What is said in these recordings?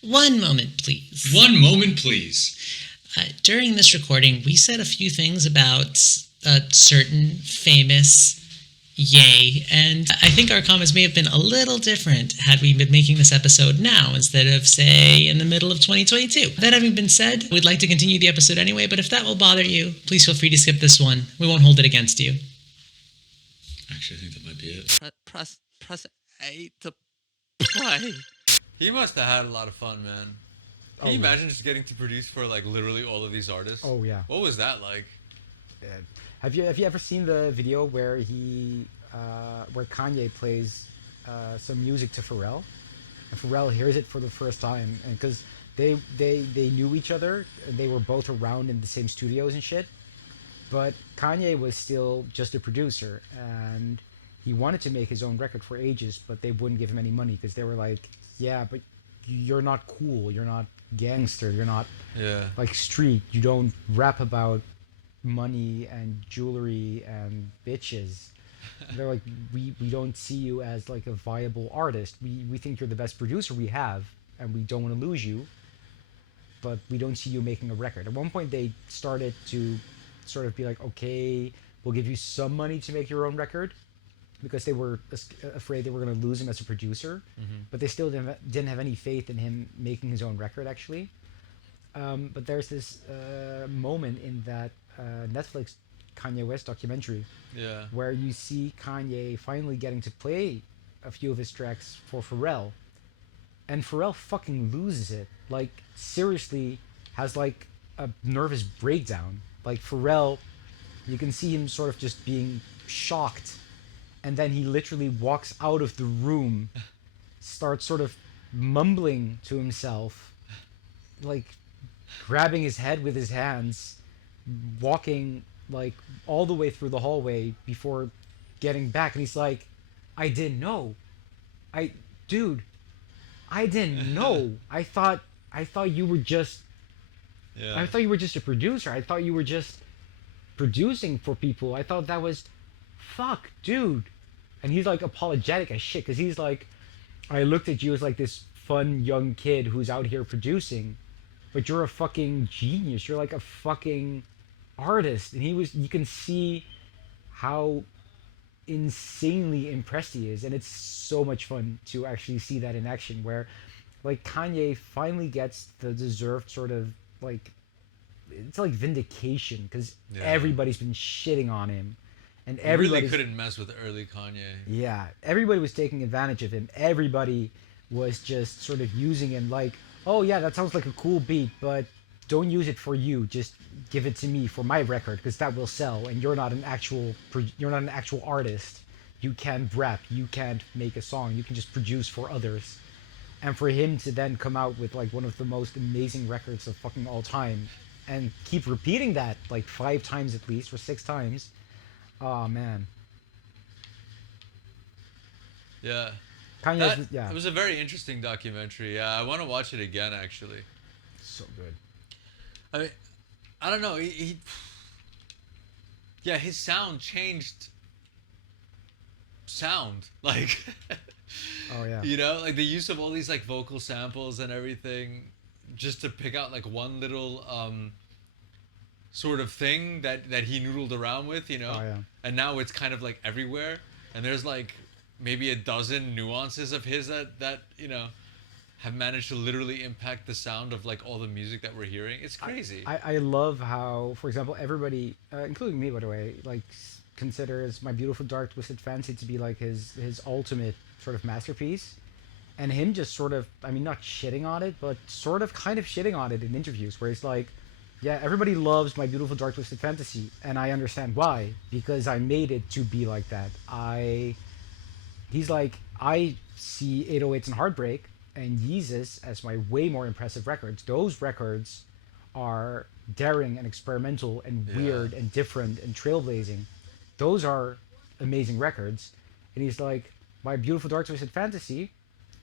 One moment, please. One moment, please. During this recording, we said a few things about a certain famous yay, and I think our comments may have been a little different had we been making this episode now instead of, say, in the middle of 2022. That having been said, we'd like to continue the episode anyway, but if that will bother you, please feel free to skip this one. We won't hold it against you. Actually, I think that might be it. Press A to play. He must have had a lot of fun, man. Can you imagine just getting to produce for like literally all of these artists? Oh yeah. What was that like? Have you ever seen the video where where Kanye plays some music to Pharrell, and Pharrell hears it for the first time, and because they knew each other, they were both around in the same studios and shit, but Kanye was still just a producer, and he wanted to make his own record for ages, but they wouldn't give him any money because they were like, yeah, but you're not cool, you're not gangster, you're not Yeah. like street, you don't rap about money and jewelry and bitches. They're like, we don't see you as like a viable artist. We think you're the best producer we have, and we don't want to lose you, but we don't see you making a record. At one point, they started to sort of be like, okay, we'll give you some money to make your own record, because they were afraid they were going to lose him as a producer, but they still didn't have any faith in him making his own record, actually. But there's this moment in that Netflix Kanye West documentary Yeah. where you see Kanye finally getting to play a few of his tracks for Pharrell, and Pharrell fucking loses it. Like, seriously, has like a nervous breakdown. Like, Pharrell, you can see him sort of just being shocked, and then he literally walks out of the room, starts sort of mumbling to himself, like grabbing his head with his hands, walking like all the way through the hallway before getting back, and he's like, I didn't know. I Dude, I didn't know. I thought you were just Yeah. I thought you were just a producer. I thought you were just producing for people. I thought that was fuck, dude. And he's like apologetic as shit because he's like, I looked at you as like this fun young kid who's out here producing, but you're a fucking genius. You're like a fucking artist. And you can see how insanely impressed he is. And it's so much fun to actually see that in action where like Kanye finally gets the deserved sort of like, it's like vindication because Yeah. everybody's been shitting on him. And You really everybody couldn't mess with early Kanye. yeah, everybody was taking advantage of him. Everybody was just sort of using him like, oh yeah, that sounds like a cool beat, but don't use it for you. Just give it to me for my record because that will sell. And you're not an actual artist. You can't rap. You can't make a song. You can just produce for others. And for him to then come out with like one of the most amazing records of fucking all time, and keep repeating that like 5 times at least or 6 times. Oh man. Yeah. Kanye's That it was a very interesting documentary. Yeah, I want to watch it again actually. so good. I mean, I don't know. Yeah, his sound changed. Sound like, Oh yeah. you know, like the use of all these like vocal samples and everything, just to pick out like one little sort of thing that he noodled around with, you know. Oh, yeah. And now it's kind of like everywhere, and there's like maybe a dozen nuances of his that you know have managed to literally impact the sound of like all the music that we're hearing. It's crazy. I love how, for example, everybody, including me, by the way, like considers My Beautiful Dark Twisted Fantasy to be like his ultimate sort of masterpiece, and him just sort of, I mean, not shitting on it, but sort of kind of shitting on it in interviews where he's like, yeah, everybody loves My Beautiful Dark Twisted Fantasy, and I understand why, because I made it to be like that. He's like, I see 808s and Heartbreak and Yeezus as my way more impressive records. Those records are daring and experimental and Yeah. weird and different and trailblazing. Those are amazing records. And he's like, my Beautiful Dark Twisted Fantasy,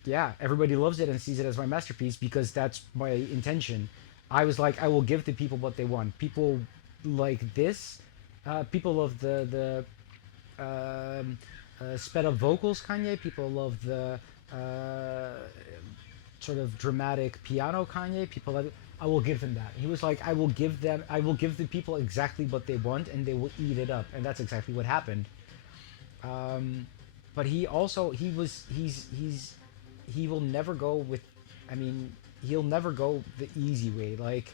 yeah, everybody loves it and sees it as my masterpiece because that's my intention. I was like, I will give the people what they want. People like this. People love the sped up vocals, Kanye. People love the sort of dramatic piano Kanye, people that I will give them that. He was like, I will give the people exactly what they want, and they will eat it up, and that's exactly what happened. But he also he will never go with, I mean, he'll never go the easy way. Like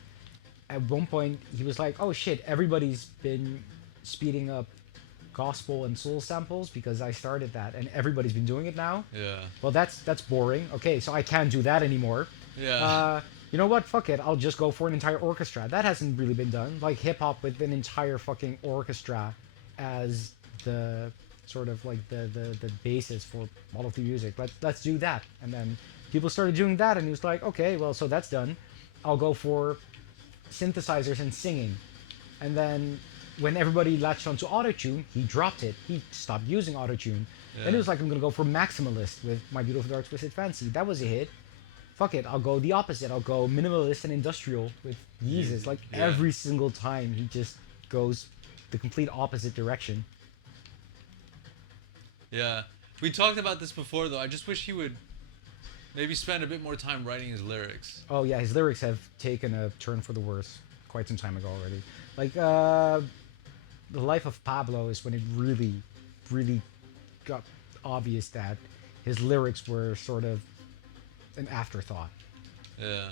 at one point, he was like, oh shit, everybody's been speeding up gospel and soul samples because I started that, and everybody's been doing it now. Yeah. Well, that's boring. Okay, so I can't do that anymore. Yeah. You know what? Fuck it. I'll just go for an entire orchestra. That hasn't really been done. Like hip hop with an entire fucking orchestra as the sort of like the basis for all of the music. Let's do that. And then people started doing that, and he was like, okay, well, so that's done. I'll go for synthesizers and singing. And then when everybody latched onto autotune, he dropped it. He stopped using autotune. Then he was like, I'm gonna go for maximalist with My Beautiful Dark Twisted Fancy. That was a hit. Fuck it, I'll go the opposite. I'll go minimalist and industrial with Yeezus. Like every single time, he just goes the complete opposite direction. Yeah. We talked about this before, though. I just wish he would maybe spend a bit more time writing his lyrics. Oh yeah, his lyrics have taken a turn for the worse quite some time ago already. Like The Life of Pablo is when it really, really got obvious that his lyrics were sort of an afterthought. Yeah.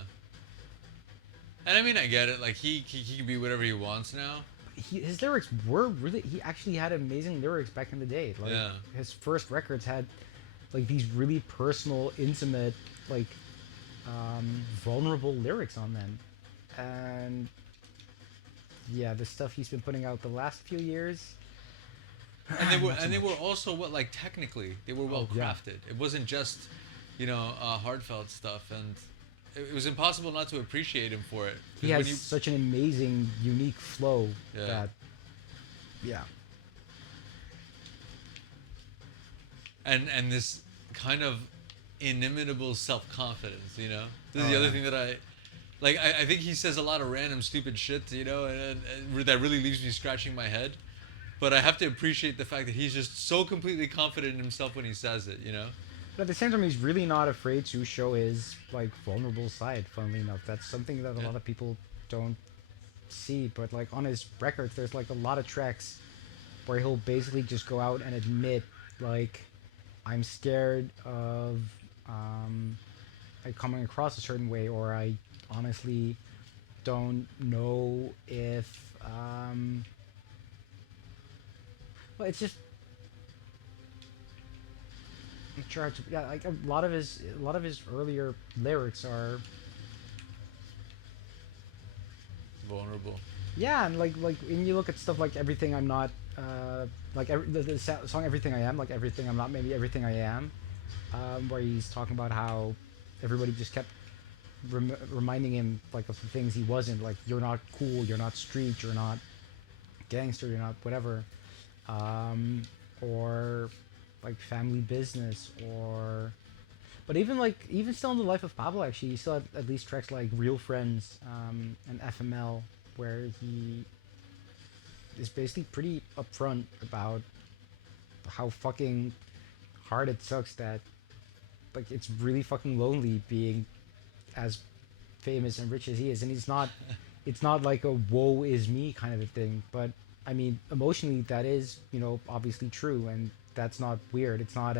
And I mean, I get it. Like, he can be whatever he wants now. His lyrics were really, he actually had amazing lyrics back in the day. Like his first records had like these really personal, intimate, like vulnerable lyrics on them. And yeah, the stuff he's been putting out the last few years. And they were also like technically they were well yeah. crafted. It wasn't just, heartfelt stuff, and it was impossible not to appreciate him for it. He has such an amazing, unique flow that, and this kind of inimitable self-confidence. This is the other thing that I think he says a lot of random stupid shit, and that really leaves me scratching my head. But I have to appreciate the fact that he's just so completely confident in himself when he says it. But at the same time, he's really not afraid to show his like vulnerable side. Funnily enough, that's something that a lot of people don't see. But like on his records, there's like a lot of tracks where he'll basically just go out and admit, like, I'm scared of like coming across a certain way, or I honestly don't know if well, it's just I'm sure like a lot of his earlier lyrics are vulnerable. Yeah, and like when you look at stuff like Everything I'm Not, like the song Everything I Am, like Everything I'm Not, maybe Everything I Am, where he's talking about how everybody just kept reminding him like of the things he wasn't, like you're not cool, you're not street, you're not gangster, you're not whatever, or like Family Business, or but even still in The Life of Pablo, actually you still have at least tracks like Real Friends and FML, where he is basically pretty upfront about how fucking hard it sucks that like it's really fucking lonely being as famous and rich as he is, and it's not like a woe is me kind of a thing, but I mean emotionally that is obviously true, and that's not weird. It's not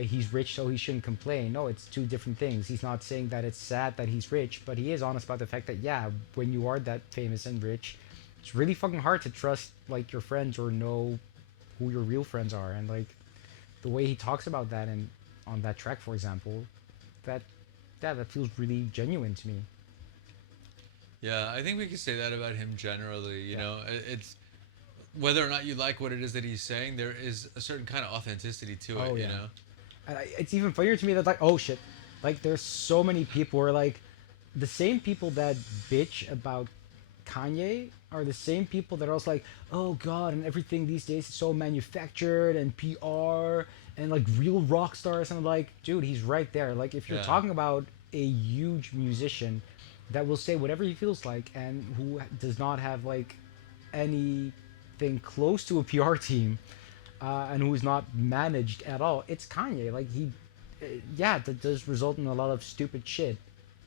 he's rich so he shouldn't complain. No, it's two different things. He's not saying that it's sad that he's rich, but he is honest about the fact that when you are that famous and rich, it's really fucking hard to trust like your friends or know who your real friends are. And like the way he talks about that and on that track, for example, that feels really genuine to me. Yeah, I think we could say that about him generally. It's whether or not you like what it is that he's saying, there is a certain kind of authenticity to it. And it's even funnier to me that like, oh shit, like there's so many people who are like the same people that bitch about Kanye are the same people that are also like, oh god, and everything these days is so manufactured and PR and like real rock stars. And I'm like, dude, he's right there. Like if you're talking about a huge musician that will say whatever he feels like and who does not have like anything close to a PR team and who is not managed at all, it's Kanye. Like yeah, that does result in a lot of stupid shit,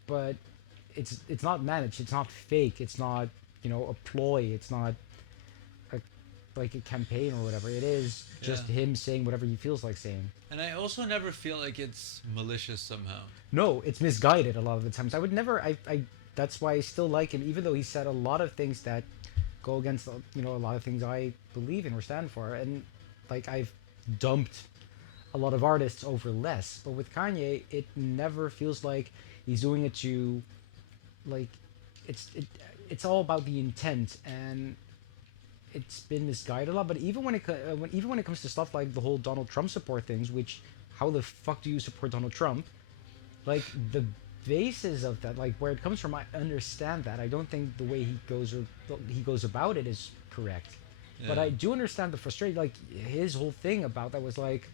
but it's not managed. It's not fake. It's not a ploy. It's not a, like a campaign or whatever. It is just Yeah. him saying whatever he feels like saying. And I also never feel like it's malicious somehow. No, it's misguided a lot of the times. I would never. I That's why I still like him, even though he said a lot of things that go against a lot of things I believe in or stand for. And like I've dumped a lot of artists over less, but with Kanye, it never feels like he's doing it to like it's all about the intent, and it's been misguided a lot. But even even when it comes to stuff like the whole Donald Trump support things, which how the fuck do you support Donald Trump? Like the basis of that, like where it comes from, I understand that. I don't think the way he goes about it is correct, but Yeah. I do understand the frustration. Like his whole thing about that was like,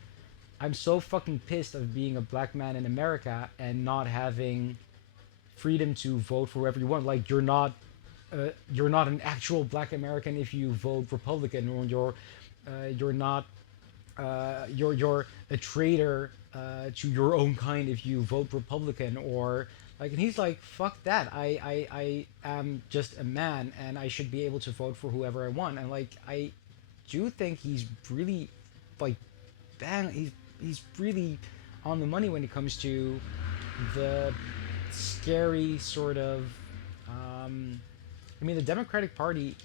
I'm so fucking pissed of being a black man in America and not having freedom to vote for whoever you want. Like you're not an actual black American if you vote Republican, or you're not you're a traitor to your own kind if you vote Republican, or like. And he's like, fuck that. I am just a man and I should be able to vote for whoever I want. And like I do think he's really like he's really on the money when it comes to the scary sort of I mean, the Democratic Party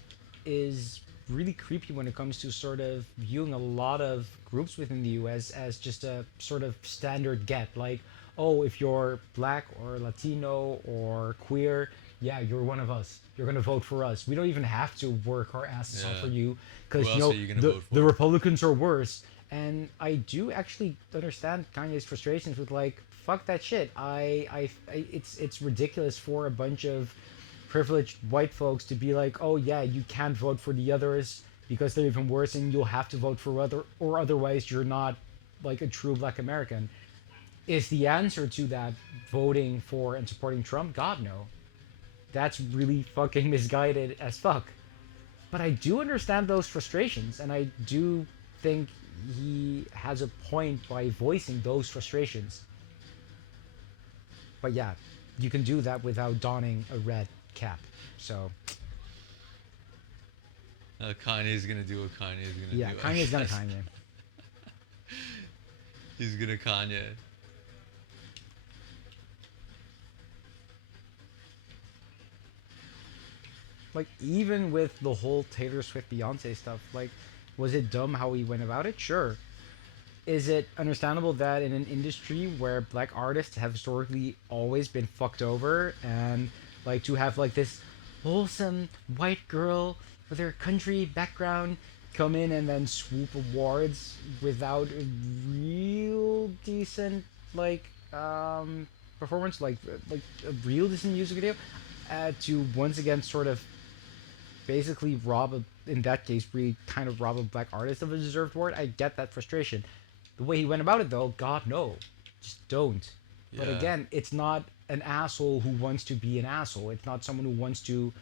is really creepy when it comes to sort of viewing a lot of groups within the US as just a sort of standard get. Like, oh, if you're black or Latino or queer, yeah, you're one of us. You're gonna vote for us. We don't even have to work our asses off Yeah. for you because Who else are you gonna vote for? the Republicans are worse. And I do actually understand Kanye's frustrations with like, fuck that shit. It's ridiculous for a bunch of privileged white folks to be like, oh yeah, you can't vote for the others because they're even worse, and you'll have to vote for otherwise you're not like a true black American. Is the answer to that voting for and supporting Trump? God no. That's really fucking misguided as fuck. But I do understand those frustrations, and I do think he has a point by voicing those frustrations. But yeah, you can do that without donning a red cap. So Kanye's gonna do what Kanye's gonna yeah, do. I Kanye's gonna guess. Kanye. He's gonna Kanye. Like even with the whole Taylor Swift Beyonce stuff, like was it dumb how he went about it? Sure. Is it understandable that in an industry where black artists have historically always been fucked over, and like to have like this wholesome white girl with her country background come in and then swoop awards without a real decent like performance, like a real decent music video, to once again sort of basically rob a, in that case really kind of rob a black artist of a deserved award. I get that frustration. The way he went about it though, God no, just don't. But Yeah. again, it's not an asshole who wants to be an asshole. It's not someone who wants to.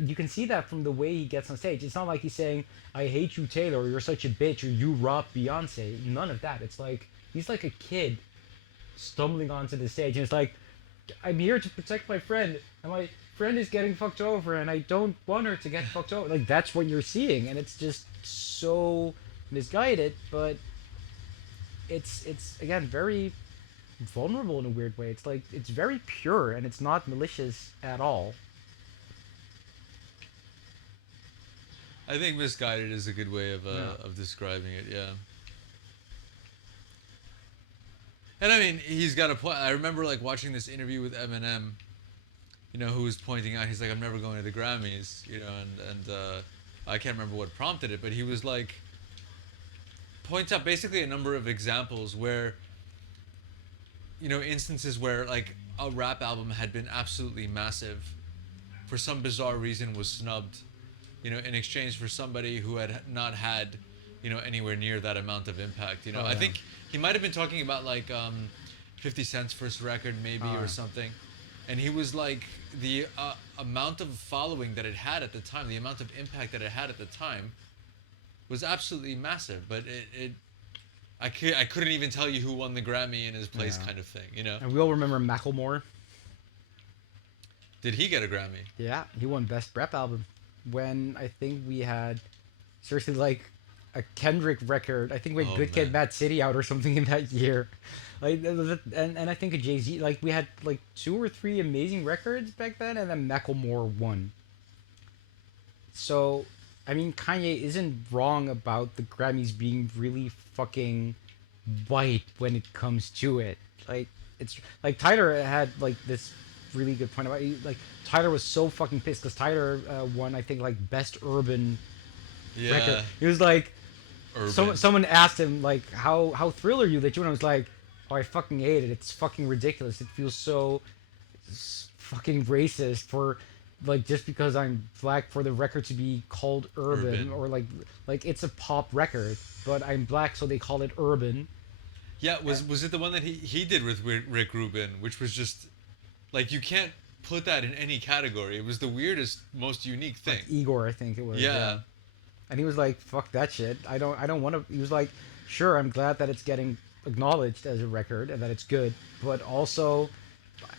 You can see that from the way he gets on stage. It's not like he's saying, "I hate you, Taylor. Or you're such a bitch," or "You robbed Beyonce." None of that. It's like he's like a kid stumbling onto the stage, and it's like, "I'm here to protect my friend, and my friend is getting fucked over, and I don't want her to get fucked over." Like that's what you're seeing, and it's just so misguided. But it's again very vulnerable in a weird way. It's like it's very pure and it's not malicious at all. I think misguided is a good way Yeah. of describing it. Yeah. And I mean, he's got a point. I remember like watching this interview with Eminem, who was pointing out he's like, I'm never going to the Grammys, and I can't remember what prompted it, but he was like, points out basically a number of examples where, instances where like a rap album had been absolutely massive, for some bizarre reason was snubbed, in exchange for somebody who had not had, anywhere near that amount of impact. Oh, I yeah. think he might have been talking about like 50 Cent's first record maybe Oh, or yeah. something, and he was like the amount of following that it had at the time, the amount of impact that it had at the time, was absolutely massive. But I couldn't even tell you who won the Grammy in his place, Yeah. kind of thing. You know? And we all remember Macklemore. Did he get a Grammy? Yeah, he won Best Rap Album when I think we had seriously like a Kendrick record. I think we had Oh, Good Kid, man. Bad City out or something in that year. Like, and I think a Jay-Z. Like we had like 2 or 3 amazing records back then, and then Macklemore won. So, I mean, Kanye isn't wrong about the Grammys being really fucking white when it comes to it. Like, it's like Tyler had like this really good point about like Tyler was so fucking pissed because Tyler won I think like best urban Yeah. record. He was like, Urban. someone asked him like how thrilled are you that you won? I was like, oh, I fucking hate it. It's fucking ridiculous. It feels so fucking racist for like just because I'm black for the record to be called urban, Urban. or like it's a pop record, but I'm black so they call it urban. Yeah, was it the one that he did with Rick Rubin, which was just like you can't put that in any category. It was the weirdest, most unique thing. Igor, I think it was. Yeah. And he was like, "Fuck that shit. I don't want to." He was like, "Sure, I'm glad that it's getting acknowledged as a record and that it's good, but also,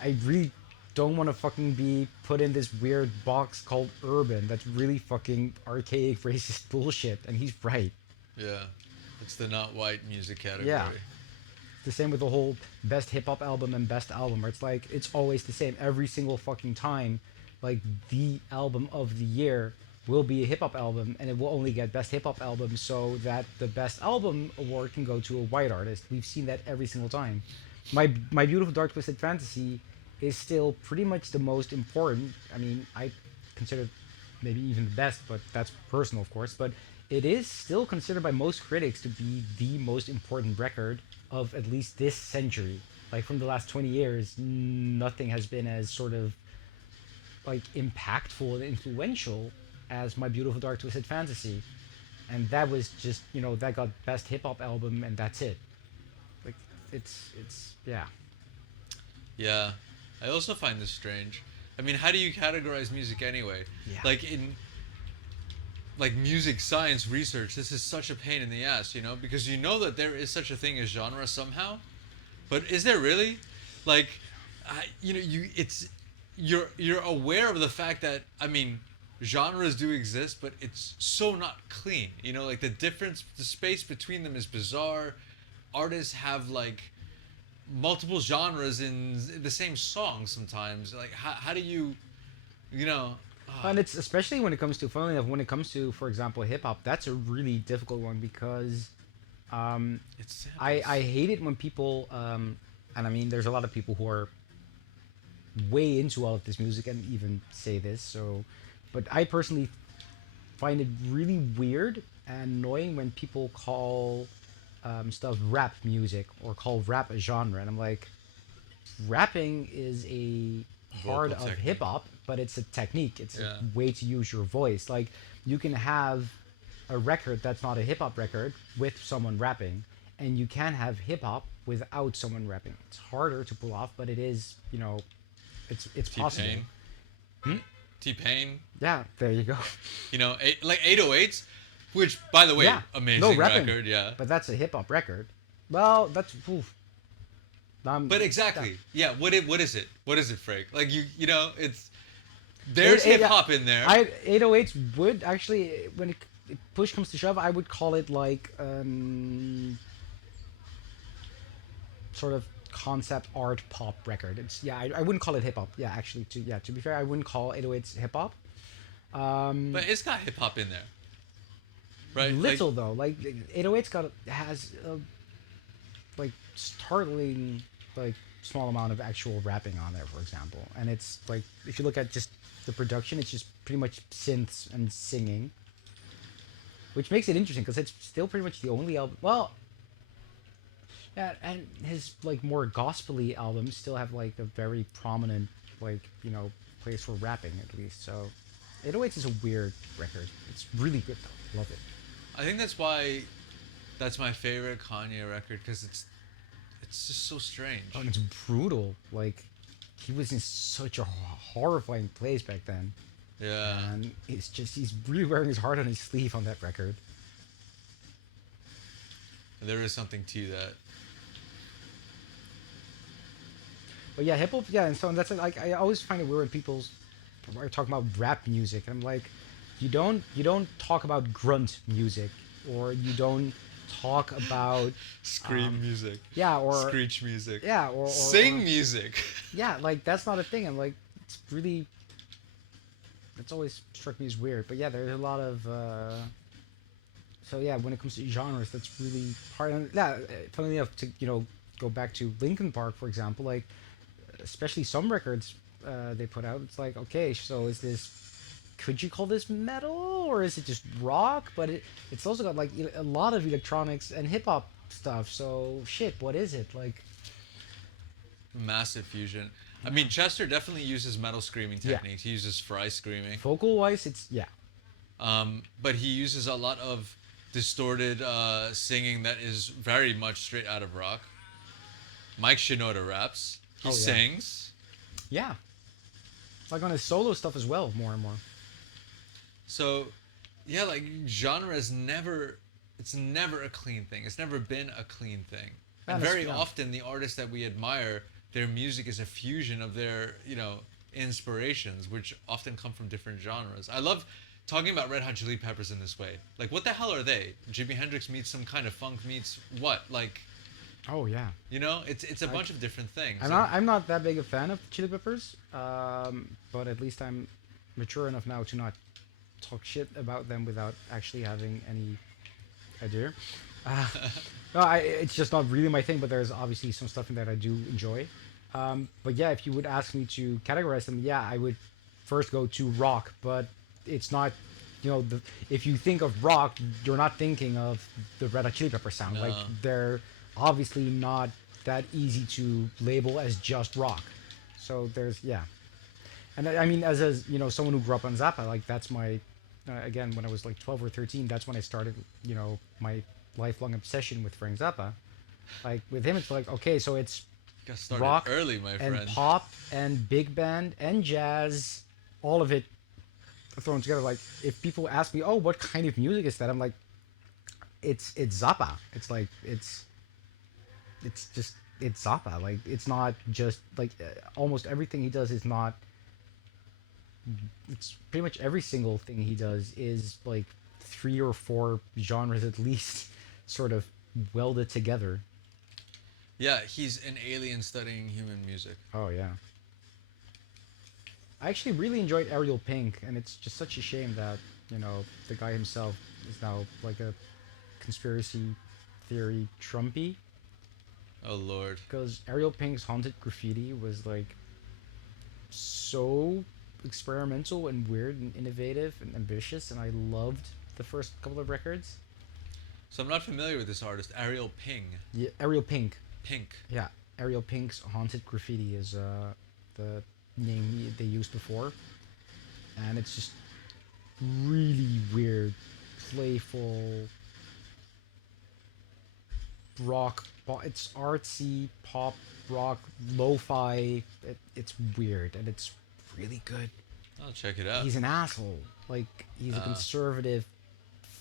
I really don't want to fucking be put in this weird box called urban. That's really fucking archaic, racist bullshit." And he's right. Yeah, it's the not white music category. Yeah. The same with the whole best hip hop album and best album, where it's like it's always the same every single fucking time. Like the album of the year will be a hip hop album, and it will only get best hip hop album, so that the best album award can go to a white artist. We've seen that every single time. My Beautiful Dark Twisted Fantasy is still pretty much the most important. I mean, I consider it maybe even the best, but that's personal, of course. But it is still considered by most critics to be the most important record of at least this century. Like from the last 20 years, nothing has been as sort of like impactful and influential as My Beautiful Dark Twisted Fantasy. And that was just, that got best hip hop album and that's it. Like it's yeah. Yeah, I also find this strange. I mean, how do you categorize music anyway? Yeah. Like in like music science research, this is such a pain in the ass, because you know that there is such a thing as genre somehow, but is there really? Like, you're aware of the fact that genres do exist, but it's so not clean. Like the space between them is bizarre. Artists have like multiple genres in the same song sometimes. Like, how do you, And it's especially when it comes to, funnily enough, when it comes to, for example, hip hop, that's a really difficult one because it's I hate it when people, and I mean, there's a lot of people who are way into all of this music and even say this, but I personally find it really weird and annoying when people call stuff rap music or call rap a genre. And I'm like, rapping is a part Vocal of technique. hip hop, but it's a technique. It's Yeah. a way to use your voice. Like, you can have a record that's not a hip hop record with someone rapping, and you can have hip hop without someone rapping. It's harder to pull off, but it is, it's possible. T-Pain. T-Pain. Yeah, there you go. Like 808s, which, by the way, Yeah, amazing no rapping. record, yeah. But that's a hip hop record. Well, that's oof. But exactly, yeah. What is it? What is it, Frank? Like it's It- there's it- hip hop in there. 808s would actually, when it push comes to shove, I would call it like sort of concept art pop record. It's I wouldn't call it hip hop. Yeah, actually, to be fair, I wouldn't call 808s hip hop. But it's got hip hop in there, right? Little though, like 808's has a like startling like small amount of actual rapping on there, for example. And it's like, if you look at just the production, it's just pretty much synths and singing, which makes it interesting because it's still pretty much the only album. Well, yeah, and his like more gospel-y albums still have like a very prominent like place for rapping at least. So 808s is a weird record. It's really good though. Love it. I think that's why that's my favorite Kanye record, because it's just so strange. Oh, and it's brutal. Like, he was in such a horrifying place back then. Yeah. And he's really wearing his heart on his sleeve on that record. There is something to that. But yeah, hip hop. Yeah, and so that's like I always find it weird when people are talking about rap music. I'm like, you don't talk about grunt music, or you don't talk about Scream music. yeah, or Screech music. yeah, Sing or music. yeah, like that's not a thing. I'm like, it's really. That's always struck me as weird. But yeah, there's a lot of. So yeah, when it comes to genres, that's really hard. And yeah, funnily enough, to go back to Linkin Park, for example, like especially some records they put out, it's like, okay, so is this? Could you call this metal, or is it just rock? But it's also got like a lot of electronics and hip hop stuff. So shit, what is it like? Massive fusion. I mean, Chester definitely uses metal screaming Yeah. techniques. He uses fry screaming. Vocal wise, it's yeah. But he uses a lot of distorted singing that is very much straight out of rock. Mike Shinoda raps. He Oh, yeah. sings. Yeah. Like on his solo stuff as well, more and more. So, yeah, like genre is never. It's never a clean thing. It's never been a clean thing. Yeah, And that's- very yeah. often, the artists that we admire, their music is a fusion of their, inspirations, which often come from different genres. I love talking about Red Hot Chili Peppers in this way. Like, what the hell are they? Jimi Hendrix meets some kind of funk meets what? Like, Oh yeah. it's a bunch of different things. I'm not that big a fan of Chili Peppers, but at least I'm mature enough now to not talk shit about them without actually having any idea. No, it's just not really my thing. But there's obviously some stuff in that I do enjoy. But yeah, if you would ask me to categorize them, yeah, I would first go to rock. But it's not, if you think of rock, you're not thinking of the Red Hot Chili Pepper sound. No. Like they're obviously not that easy to label as just rock. So there's yeah, and I mean as someone who grew up on Zappa, like that's my again when I was like 12 or 13, that's when I started my lifelong obsession with Frank Zappa. Like with him, it's like okay, so it's Got started rock early, my and friend. pop and big band and jazz, all of it thrown together. Like if people ask me, oh, what kind of music is that? I'm like, it's Zappa. It's like it's Zappa. Like it's not just like almost everything he does is not. It's pretty much every single thing he does is like 3 or 4 genres at least, sort of welded together. Yeah, he's an alien studying human music. Oh yeah. I actually really enjoyed Ariel Pink, and it's just such a shame that the guy himself is now like a conspiracy theory Trumpy, Oh Lord. because Ariel Pink's Haunted Graffiti was like so experimental and weird and innovative and ambitious, and I loved the first couple of records. So I'm not familiar with this artist, Ariel Ping. Yeah, Ariel Pink. Pink. Yeah, Ariel Pink's Haunted Graffiti is the name they used before, and it's just really weird, playful rock. It's artsy pop rock, lo-fi. It's weird and it's really good. I'll check it out. He's an asshole. Like he's a conservative,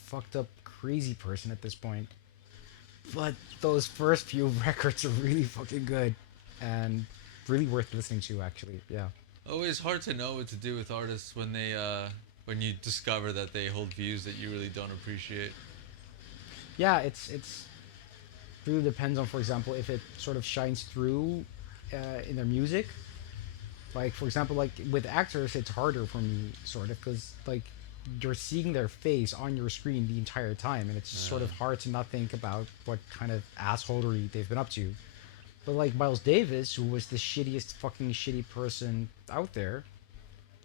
fucked up, crazy person at this point. But those first few records are really fucking good, and really worth listening to. Actually, yeah. Always hard to know what to do with artists when they when you discover that they hold views that you really don't appreciate. Yeah, it's really depends on, for example, if it sort of shines through in their music. Like for example, like with actors, it's harder for me sort of because like you're seeing their face on your screen the entire time, and it's sort of hard to not think about what kind of assholery they've been up to. But like Miles Davis, who was the shittiest fucking shitty person out there,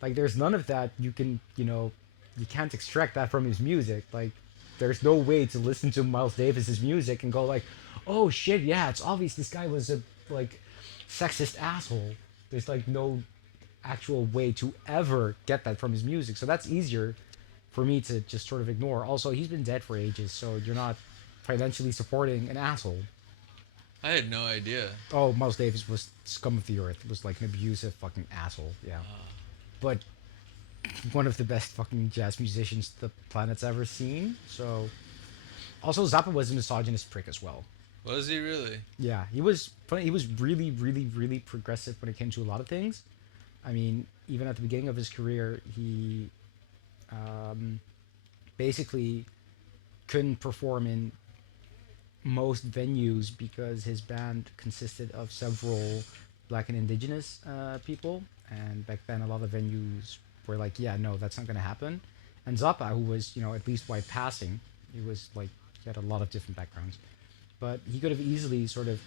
like there's none of that you can you can't extract that from his music. Like there's no way to listen to Miles Davis's music and go like, oh shit, yeah, it's obvious this guy was a like sexist asshole. There's like no actual way to ever get that from his music, so that's easier for me to just sort of ignore. Also, he's been dead for ages, so you're not financially supporting an asshole. I had no idea. Oh, Miles Davis was scum of the earth. Was like an abusive fucking asshole. Yeah, but one of the best fucking jazz musicians the planet's ever seen. So Also, Zappa was a misogynist prick as well. Was he really? Yeah, he was funny. He was really, really, really progressive when it came to a lot of things. I mean, even at the beginning of his career, he basically couldn't perform in most venues because his band consisted of several black and indigenous people, and back then a lot of venues were like, yeah, no, that's not going to happen. And Zappa, who was, at least white passing, he was like, he had a lot of different backgrounds, but he could have easily sort of,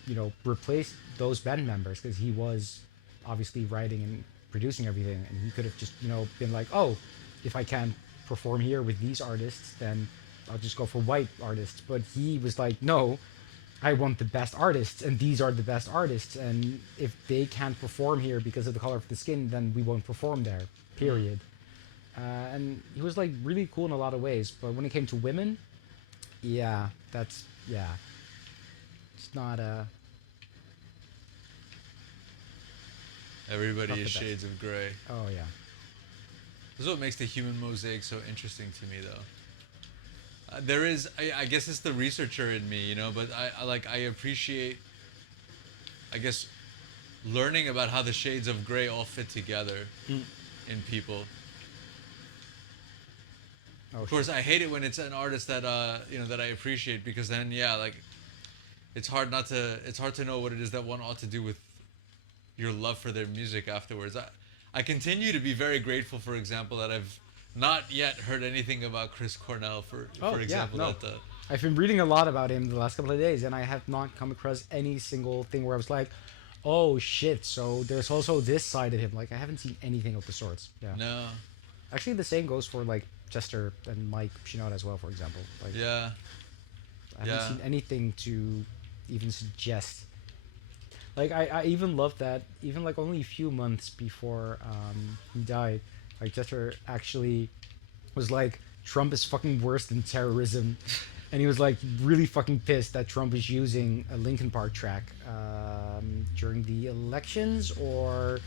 replaced those band members because he was obviously writing and producing everything, and he could have just, been like, oh, if I can't perform here with these artists, then I'll just go for white artists. But he was like, no, I want the best artists, and these are the best artists, and if they can't perform here because of the color of the skin, then we won't perform there, period. And he was like really cool in a lot of ways, but when it came to women, it's not Everybody Not is the best. shades of gray. oh yeah. This is what makes the human mosaic so interesting to me, though. There is, I guess it's the researcher in me, but I appreciate, I guess, learning about how the shades of gray all fit together in people. Oh, Of course, I hate it when it's an artist that that I appreciate, because then it's hard to know what it is that one ought to do with your love for their music afterwards. I continue to be very grateful, for example, that I've not yet heard anything about Chris Cornell, for example. no. That I've been reading a lot about him the last couple of days, and I have not come across any single thing where I was like, oh shit, so there's also this side of him. Like, I haven't seen anything of the sorts. Yeah. no, Actually, the same goes for like Chester and Mike Shinoda as well, for example. Like, yeah, I haven't seen anything to even suggest. Like, I even love that, even like only a few months before he died, like Chester actually was like, Trump is fucking worse than terrorism. And he was like really fucking pissed that Trump is using a Linkin Park track during the elections or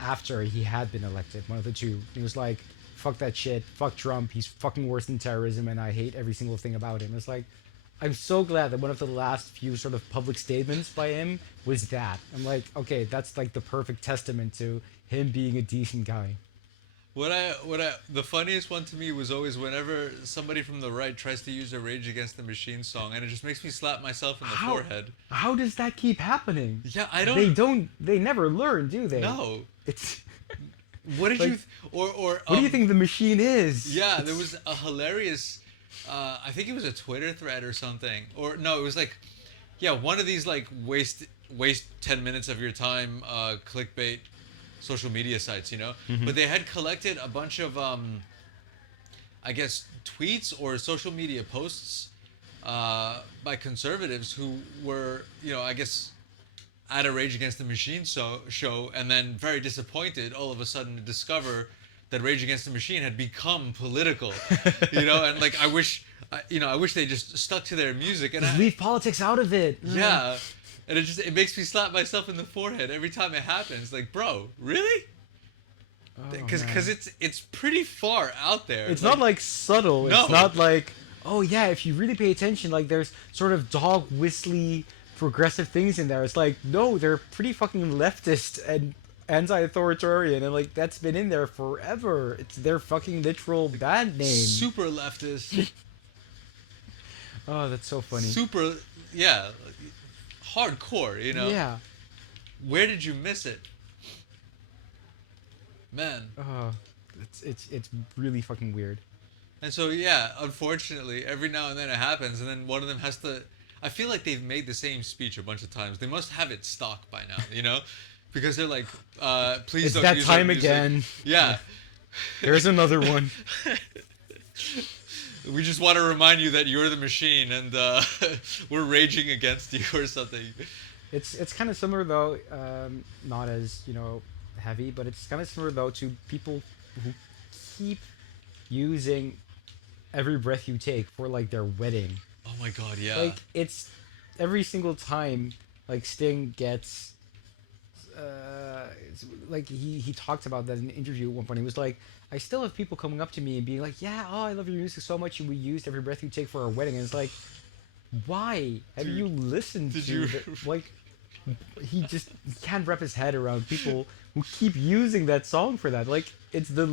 after he had been elected, one of the two. He was like, fuck that shit, fuck Trump, he's fucking worse than terrorism, and I hate every single thing about him. It's like, I'm so glad that one of the last few sort of public statements by him was that. I'm like, okay, that's like the perfect testament to him being a decent guy. The funniest one to me was always whenever somebody from the right tries to use a Rage Against the Machine song, and it just makes me slap myself in the forehead. How does that keep happening? Yeah, I don't. They never learn, do they? No. It's What did Like, you? Or what do you think the machine is? Yeah, there was a hilarious. I think it was a Twitter thread or something, or no, it was like, yeah, one of these like waste 10 minutes of your time clickbait social media sites, But they had collected a bunch of I guess tweets or social media posts by conservatives who were, I guess, at a Rage Against the Machine show, and then very disappointed all of a sudden to discover that Rage Against the Machine had become political, and like I wish they just stuck to their music and Just leave politics out of it. yeah, and it makes me slap myself in the forehead every time it happens. Like, bro, really? Because it's pretty far out there. It's not like subtle. No. It's not like, oh yeah, if you really pay attention, like there's sort of dog whistly progressive things in there. It's like, no, they're pretty fucking leftist and anti-authoritarian, and like that's been in there forever. It's their fucking literal band name. super leftist. Oh, that's so funny. Super, yeah, hardcore. Yeah. Where did you miss it, man? Oh, it's really fucking weird. And so, yeah, unfortunately, every now and then it happens, and then one of them has to. I feel like they've made the same speech a bunch of times. They must have it stocked by now, because they're like, please It's don't that use our time music. again. Yeah. There's another one. We just want to remind you that you're the machine, and we're raging against you or something. It's kind of similar though, not as heavy, but it's kind of similar though to people who keep using "Every Breath You Take" for like their wedding. Oh my god, yeah. Like it's every single time like Sting gets like he talked about that in an interview at one point. He was like, I still have people coming up to me and being like, yeah, oh, I love your music so much, and we used Every Breath You Take for our wedding. And it's like, why have Dude, you listened did to you- like? He can't wrap his head around people who keep using that song for that. Like it's the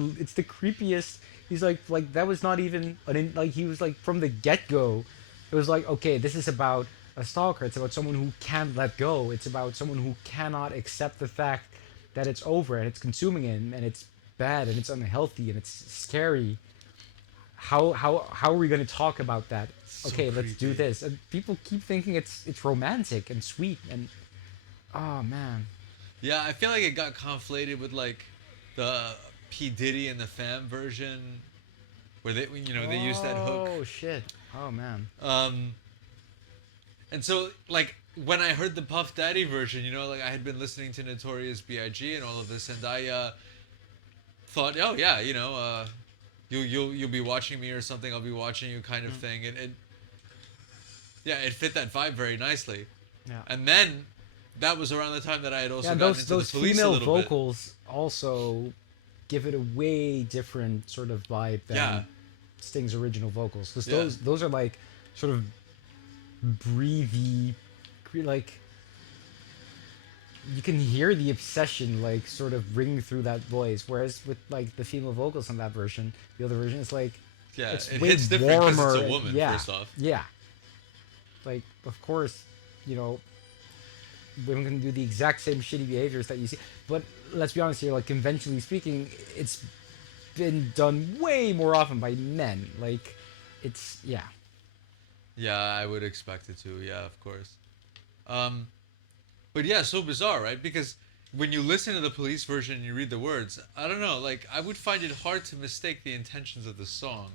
creepiest. He's like that was not even like he was like from the get go. It was like, okay, this is about a stalker. It's about someone who can't let go. It's about someone who cannot accept the fact that it's over and it's consuming him and it's bad and it's unhealthy and it's scary. How are we going to talk about that? So Okay, let's do creepy. this. And people keep thinking it's romantic and sweet and oh man. Yeah, I feel like it got conflated with like the P Diddy and the Fam version, where they they used that hook. Oh shit. Oh man. And so like when I heard the Puff Daddy version, like I had been listening to Notorious B.I.G. and all of this, and I thought, oh yeah, you'll be watching me or something, I'll be watching you kind of thing, and it fit that vibe very nicely. Yeah. And then that was around the time that I had also Yeah, gotten those into those the Police a female little bit. vocals also give it a way different sort of vibe than Yeah. Sting's original vocals, because Yeah. those are like sort of breathy, like you can hear the obsession like sort of ring through that voice, whereas with like the female vocals on that version, the other version is like Yeah, it's it way hits different because warmer. it's a woman, yeah, first off. yeah. Like of course, women can do the exact same shitty behaviors that you see, but let's be honest here. Like conventionally speaking, it's been done way more often by men. Like it's yeah. Yeah, I would expect it to. Yeah, of course. But yeah, so bizarre, right? Because when you listen to the Police version and you read the words, I don't know. Like, I would find it hard to mistake the intentions of the song.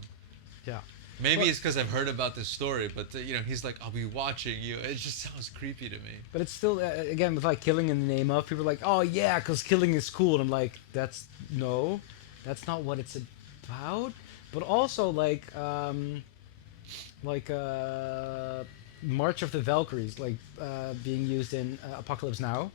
Yeah. Maybe Well- it's because I've heard about this story, but he's like, "I'll be watching you." It just sounds creepy to me. But it's still again with like killing in the name of, people are like, oh yeah, because killing is cool, and I'm like, that's not what it's about. But also like March of the Valkyries being used in Apocalypse Now,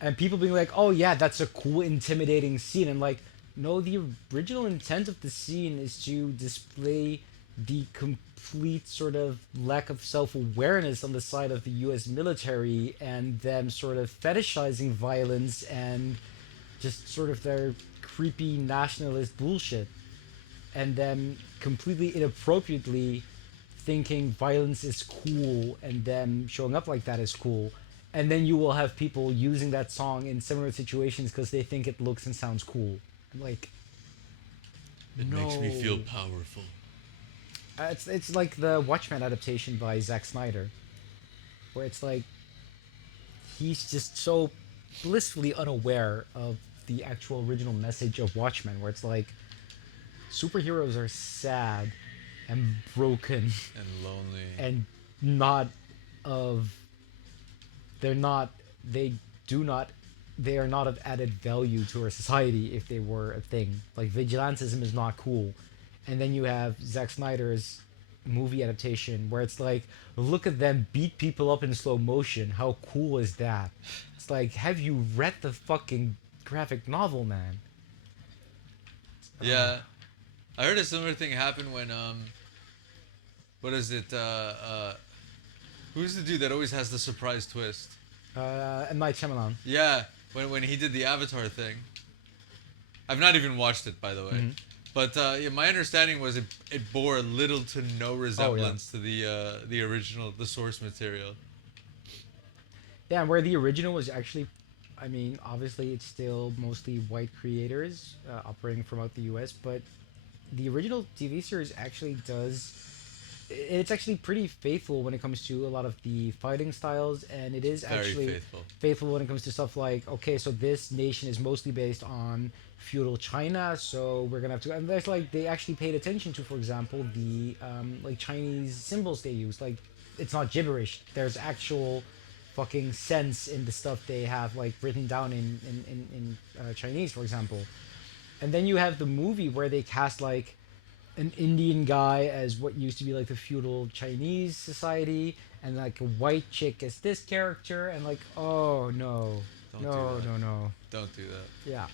and people being like, oh yeah, that's a cool intimidating scene, and like, no, the original intent of the scene is to display the complete sort of lack of self-awareness on the side of the US military and them sort of fetishizing violence and just sort of their creepy nationalist bullshit, and them completely inappropriately thinking violence is cool and them showing up like that is cool. And then you will have people using that song in similar situations because they think it looks and sounds cool. I'm like, It makes me feel no. powerful. It's like the Watchmen adaptation by Zack Snyder, where it's like he's just so blissfully unaware of the actual original message of Watchmen, where it's like superheroes are sad and broken And lonely. and not of they're not they do not they are not of added value to our society if they were a thing. Like vigilantism is not cool. And then you have Zack Snyder's movie adaptation where it's like, look at them beat people up in slow motion. How cool is that? It's like, have you read the fucking graphic novel, man? Yeah, I heard a similar thing happen when what is it? Who's the dude that always has the surprise twist? M. Night Shyamalan. Yeah, when he did the Avatar thing. I've not even watched it, by the way. Mm-hmm. But yeah, my understanding was it bore little to no resemblance to the original, the source material. Yeah, and where the original was actually, I mean, obviously it's still mostly white creators operating from out the U.S., but the original TV series actually it's actually pretty faithful when it comes to a lot of the fighting styles, and it is Very actually faithful. when it comes to stuff like, okay, so this nation is mostly based on feudal China, so we're gonna have to, and there's like, they actually paid attention to, for example, the like Chinese symbols they use. Like, it's not gibberish. There's actual fucking sense in the stuff they have like written down in Chinese, for example. And then you have the movie where they cast like an Indian guy as what used to be like the feudal Chinese society, and like a white chick as this character, and like, oh no, Don't do No, that. no, no. Don't do that. Yeah.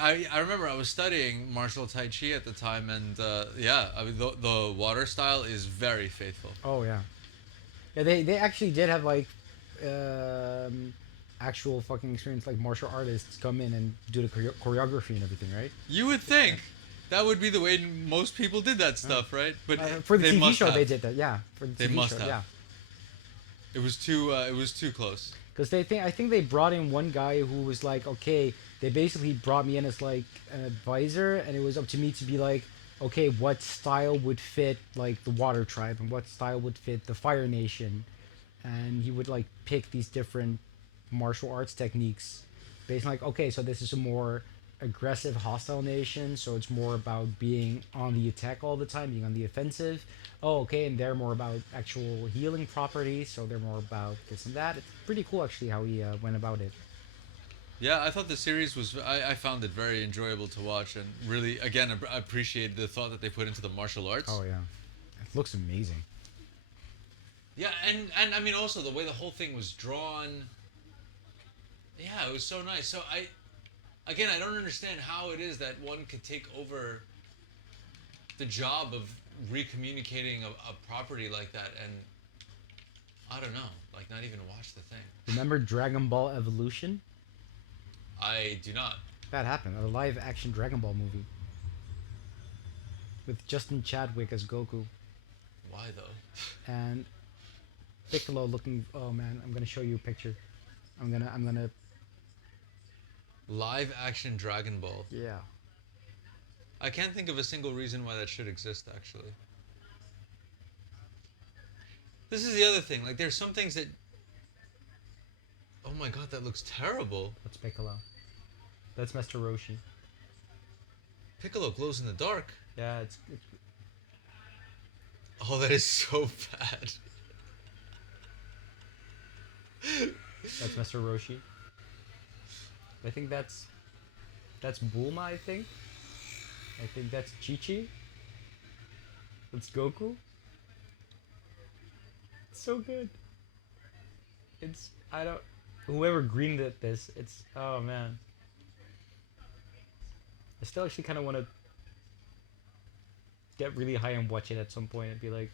I remember I was studying martial Tai Chi at the time, and yeah, I mean the water style is very faithful. Oh yeah. Yeah, they actually did have like um, actual fucking experience, like martial artists come in and do the choreography and everything, right? You would think that would be the way most people did that stuff, right? But For the they TV must show, have. they did that. Yeah, for the They TV must show, have. yeah. It was too close. Because I think they brought in one guy who was like, okay, they basically brought me in as like an advisor, and it was up to me to be like, okay, what style would fit like the Water Tribe, and what style would fit the Fire Nation, and he would like pick these different martial arts techniques, based on like, okay, so this is a more aggressive, hostile nation, so it's more about being on the attack all the time, being on the offensive. Oh, okay, and they're more about actual healing properties, so they're more about this and that. It's pretty cool, actually, how he went about it. Yeah, I thought the series was. I found it very enjoyable to watch, and really, again, I appreciate the thought that they put into the martial arts. Oh yeah, it looks amazing. Yeah, and I mean also the way the whole thing was drawn. Yeah, it was so nice. So I don't understand how it is that one could take over the job of recommunicating a property like that, and I don't know, like not even watch the thing. Remember Dragon Ball Evolution? I do not. That happened. A live-action Dragon Ball movie with Justin Chadwick as Goku Why though? and Piccolo looking. Oh man, I'm gonna show you a picture. I'm gonna. Live action Dragon Ball. Yeah. I can't think of a single reason why that should exist, actually. This is the other thing. Like, there's some things that. Oh my god, that looks terrible. That's Piccolo. That's Master Roshi. Piccolo glows in the dark. Yeah, it's Oh, that is so bad. that's Master Roshi. I think that's Bulma. I think that's Chi-Chi. That's Goku. It's so good. It's I don't. Whoever greened it this, it's oh man. I still actually kind of want to get really high and watch it at some point and be like,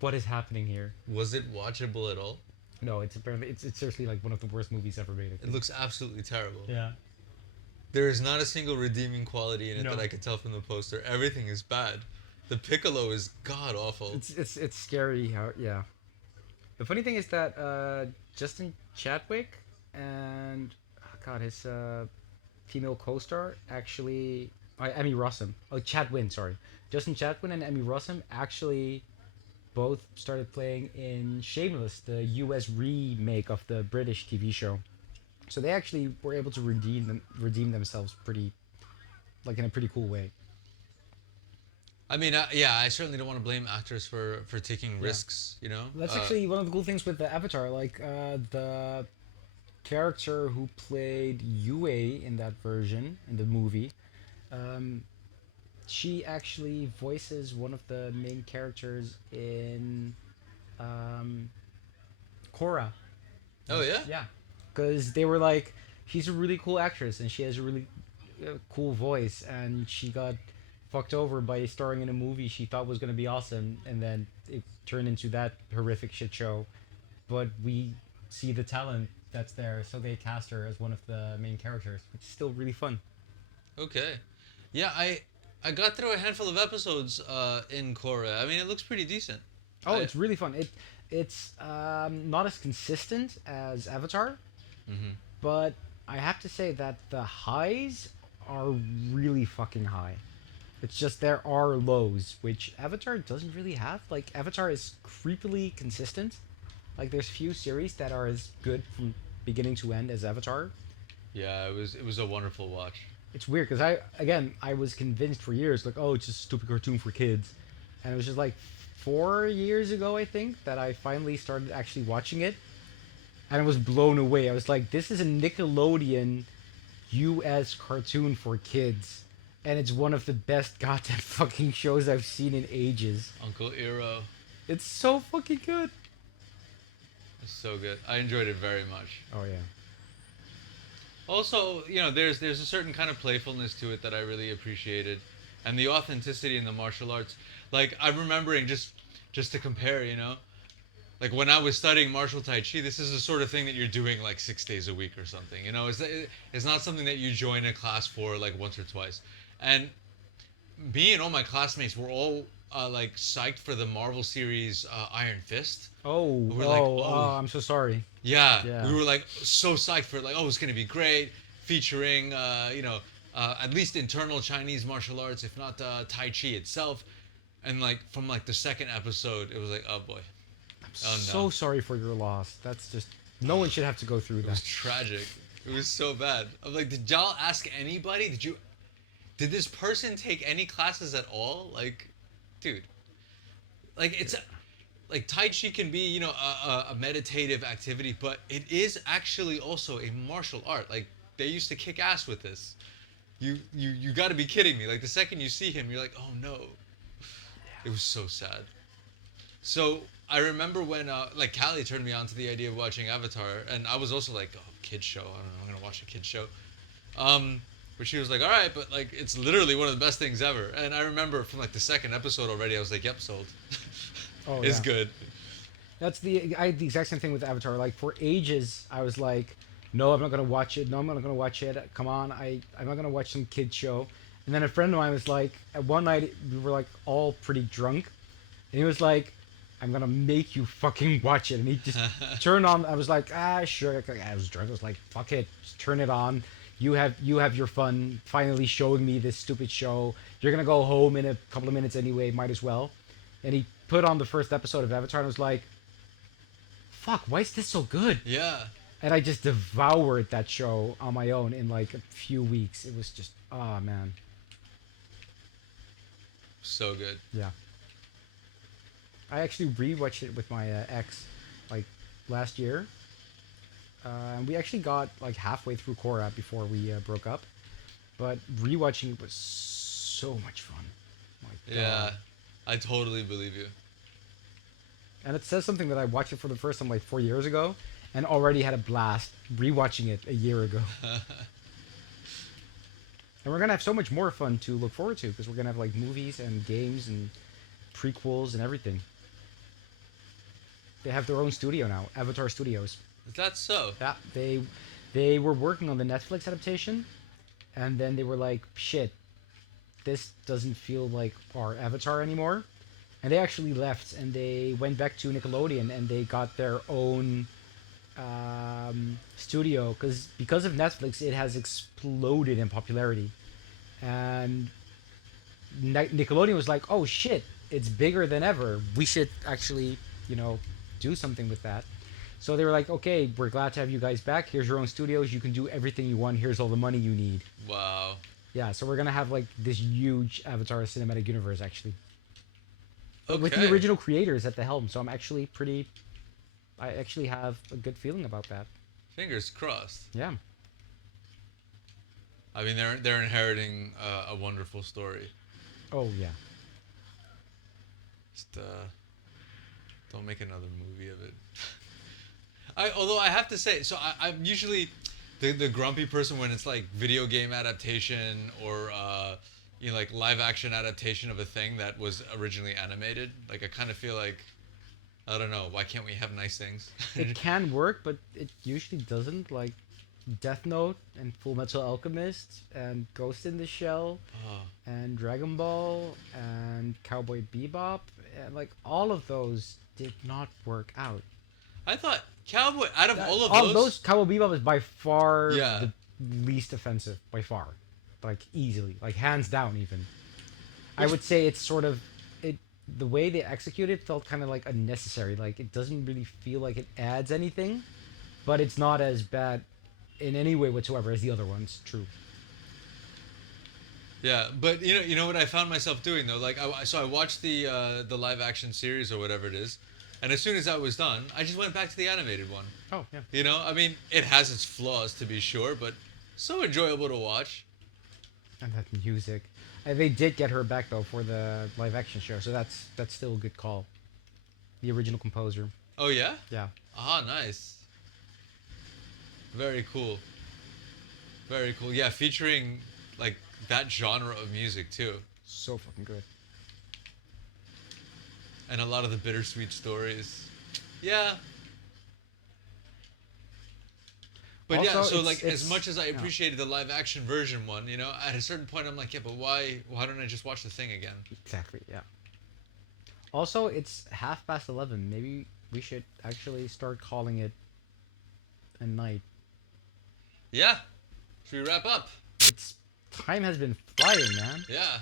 what is happening here? Was it watchable at all? No, it's apparently it's seriously like one of the worst movies ever made. I It think. looks absolutely terrible. Yeah. There is not a single redeeming quality in it No. that I could tell from the poster. Everything is bad. The Piccolo is god awful. It's scary how yeah. The funny thing is that Justin Chadwick and God his female co-star actually Emmy Rossum. Oh, Chadwin, sorry. Justin Chadwin and Emmy Rossum actually both started playing in Shameless, the US remake of the British TV show. So they actually were able to redeem themselves pretty like in a pretty cool way. I mean, yeah, I certainly don't want to blame actors for taking risks, you know? That's actually one of the cool things with the Avatar. Like the character who played Yue in that version in the movie, she actually voices one of the main characters in Korra. Oh, yeah? Yeah, because they were like, she's a really cool actress and she has a really cool voice, and she got fucked over by starring in a movie she thought was going to be awesome, and then it turned into that horrific shit show. But we see the talent that's there, so they cast her as one of the main characters, which is still really fun. Okay. Yeah, I got through a handful of episodes in Korra. I mean, it looks pretty decent. Oh, it's really fun. It's not as consistent as Avatar, but I have to say that the highs are really fucking high. It's just there are lows, which Avatar doesn't really have. Like, Avatar is creepily consistent. Like, there's few series that are as good from beginning to end as Avatar. Yeah, it was a wonderful watch. It's weird, because I was convinced for years, like, oh, it's just a stupid cartoon for kids. And it was just like 4 years ago, I think, that I finally started actually watching it. And I was blown away. I was like, this is a Nickelodeon US cartoon for kids. And it's one of the best goddamn fucking shows I've seen in ages. Uncle Iroh. It's so fucking good. It's so good. I enjoyed it very much. Oh yeah. Also, there's a certain kind of playfulness to it that I really appreciated, and the authenticity in the martial arts. Like I'm remembering just to compare, like when I was studying martial tai chi, this is the sort of thing that you're doing like 6 days a week or something. It's not something that you join a class for like once or twice. And me and all my classmates were all like psyched for the Marvel series Iron Fist. Oh, We're like, I'm so sorry. Yeah, Yeah. we were like so psyched for it. Like, oh, it's gonna be great, featuring at least internal Chinese martial arts, if not Tai Chi itself. And like from like the second episode, it was like, oh boy, oh So no, sorry for your loss. That's just no one should have to go through it was that. tragic. It was so bad. I'm like, did y'all ask anybody? Did this person take any classes at all? Like, dude, like it's. Like Tai Chi can be, a meditative activity, but it is actually also a martial art. Like they used to kick ass with this. You got to be kidding me. Like the second you see him, you're like, oh no. It was so sad. So I remember when like Callie turned me on to the idea of watching Avatar, and I was also like, oh, kid show. I don't know. I'm gonna watch a kid show. But she was like, all right, but like it's literally one of the best things ever. And I remember from like the second episode already, I was like, yep, sold. Oh, It's yeah. good. I had the exact same thing with Avatar. Like for ages, I was like, no, I'm not gonna watch it. No, I'm not gonna watch it. Come on, I'm not gonna watch some kid show. And then a friend of mine was like, at one night we were like all pretty drunk, and he was like, I'm gonna make you fucking watch it. And he just turned on. I was like, sure. I was drunk. I was like, fuck it, just turn it on. You have your fun. Finally showing me this stupid show. You're gonna go home in a couple of minutes anyway. Might as well. And he put on the first episode of Avatar and was like, fuck, why is this so good? Yeah. And I just devoured that show on my own in like a few weeks. It was just, oh man. So good. Yeah. I actually rewatched it with my ex like last year. And we actually got like halfway through Korra before we broke up. But rewatching it was so much fun. My Yeah. God. I totally believe you. And it says something that I watched it for the first time like 4 years ago and already had a blast rewatching it a year ago. And we're going to have so much more fun to look forward to because we're going to have like movies and games and prequels and everything. They have their own studio now, Avatar Studios. Is that so? Yeah, they were working on the Netflix adaptation and then they were like, shit, this doesn't feel like our Avatar anymore. And they actually left and they went back to Nickelodeon and they got their own studio because of Netflix it has exploded in popularity. And Nickelodeon was like, oh shit, it's bigger than ever. We should actually, do something with that. So they were like, okay, we're glad to have you guys back. Here's your own studios. You can do everything you want. Here's all the money you need. Wow. Yeah, so we're going to have like this huge Avatar cinematic universe actually. Okay. With the original creators at the helm, so I actually have a good feeling about that. Fingers crossed. Yeah. I mean, they're inheriting a wonderful story. Oh yeah. Just don't make another movie of it. Although I have to say, so I'm usually the grumpy person when it's like video game adaptation or like live action adaptation of a thing that was originally animated. Like I kind of feel like, I don't know, why can't we have nice things? It can work, but it usually doesn't. Like Death Note and Full Metal Alchemist and Ghost in the Shell Oh, and Dragon Ball and Cowboy Bebop and like all of those did not work out. I thought Cowboy, out of all All of those, Cowboy Bebop is by far Yeah. the least offensive, by far, like easily, like hands down even. I would say it's sort of it. The way they execute it felt kind of like unnecessary. Like it doesn't really feel like it adds anything, but it's not as bad in any way whatsoever as the other ones. True. yeah, but you know what I found myself doing though. Like, I watched the live action series or whatever it is, and as soon as that was done, I just went back to the animated one. Oh yeah. I mean, it has its flaws to be sure, but so enjoyable to watch. And that music. They did get her back though for the live action show, so that's still a good call. The original composer. Oh yeah? Yeah. Ah, nice. Very cool. Very cool. Yeah, featuring like that genre of music too, So fucking good. and a lot of the bittersweet stories. Yeah. But yeah, Also, so it's- like as it's- much as I yeah. appreciated the live action version one, you know, at a certain point I'm like, yeah, but why don't I just watch the thing again? Exactly, yeah. Also, it's 11:30. Maybe we should actually start calling it a night. Yeah. Should we wrap up? It's time has been flying, man. Yeah.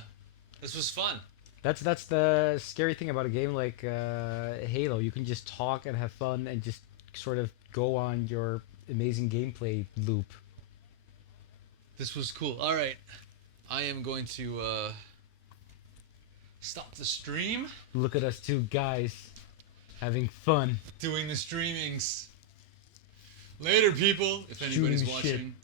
This was fun. That's the scary thing about a game like Halo. You can just talk and have fun and just sort of go on your amazing gameplay loop. This was cool. All right. I am going to stop the stream. Look at us two guys having fun. Doing the streamings. Later, people. If anybody's Shooting shit. watching.